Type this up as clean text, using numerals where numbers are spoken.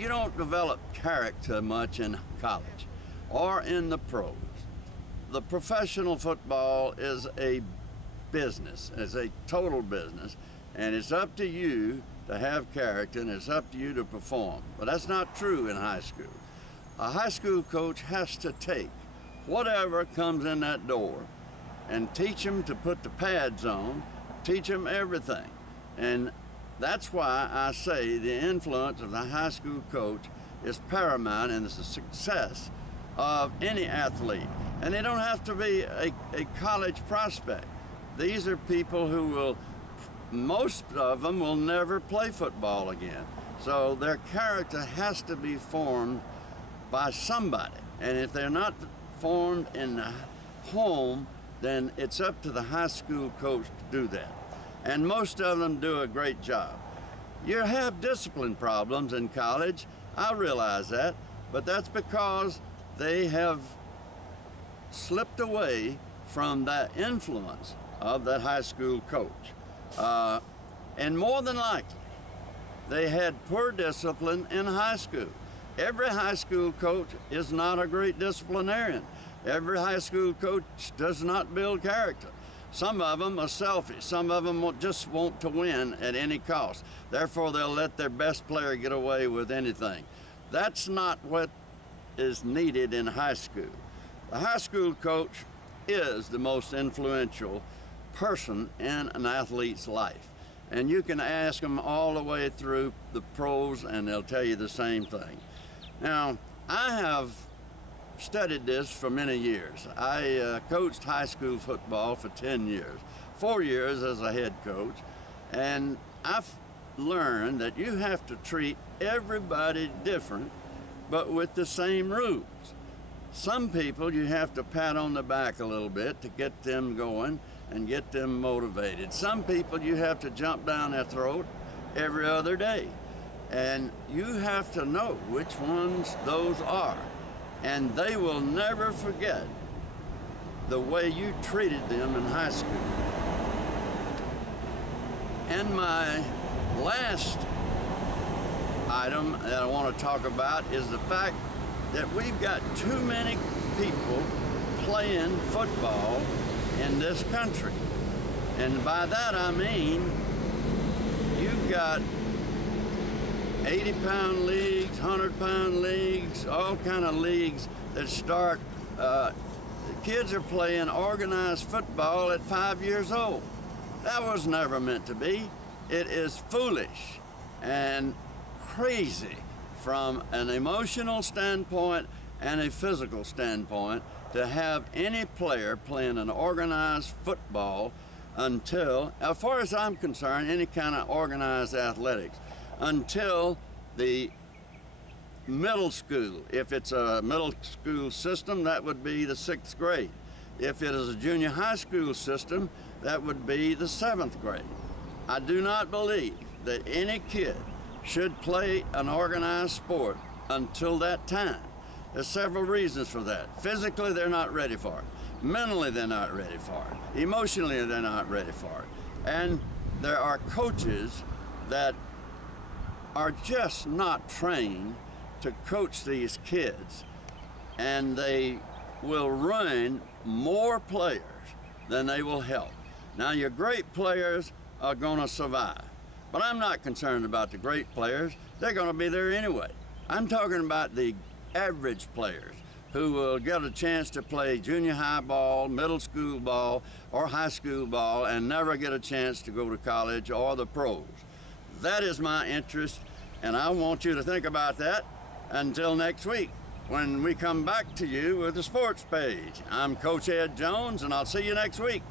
you don't develop character much in college or in the pros. The professional football is a business, it's a total business, and it's up to you to have character and it's up to you to perform. But that's not true in high school. A high school coach has to take whatever comes in that door and teach them to put the pads on, teach them everything. And that's why I say the influence of the high school coach is paramount in the success of any athlete. And they don't have to be a college prospect. These are people who will, most of them will never play football again. So their character has to be formed by somebody. And if they're not formed in the home, then it's up to the high school coach to do that. And most of them do a great job. You have discipline problems in college, I realize that, but that's because they have slipped away from that influence of that high school coach. And more than likely, they had poor discipline in high school. Every high school coach is not a great disciplinarian. Every high school coach does not build character. Some of them are selfish. Some of them just want to win at any cost. Therefore, they'll let their best player get away with anything. That's not what is needed in high school. The high school coach is the most influential person in an athlete's life. And you can ask them all the way through the pros and they'll tell you the same thing. Now, I have studied this for many years. I coached high school football for 10 years, 4 years as a head coach, and I've learned that you have to treat everybody different, but with the same rules. Some people you have to pat on the back a little bit to get them going and get them motivated. Some people you have to jump down their throat every other day. And you have to know which ones those are. And they will never forget the way you treated them in high school. And my last item that I want to talk about is the fact that we've got too many people playing football in this country. And by that I mean you've got 80-pound leagues, 100-pound leagues, all kind of leagues that start. Kids are playing organized football at 5 years old. That was never meant to be. It is foolish and crazy from an emotional standpoint and a physical standpoint to have any player playing an organized football until, as far as I'm concerned, any kind of organized athletics, until the middle school. If it's a middle school system, that would be the 6th grade. If it is a junior high school system, that would be the 7th grade. I do not believe that any kid should play an organized sport until that time. There's several reasons for that. Physically, they're not ready for it. Mentally, they're not ready for it. Emotionally, they're not ready for it. And there are coaches that are just not trained to coach these kids, and they will ruin more players than they will help. Now, your great players are going to survive, but I'm not concerned about the great players. They're going to be there anyway. I'm talking about the average players who will get a chance to play junior high ball, middle school ball, or high school ball and never get a chance to go to college or the pros. That is my interest, and I want you to think about that until next week when we come back to you with the sports page. I'm Coach Ed Jones, and I'll see you next week.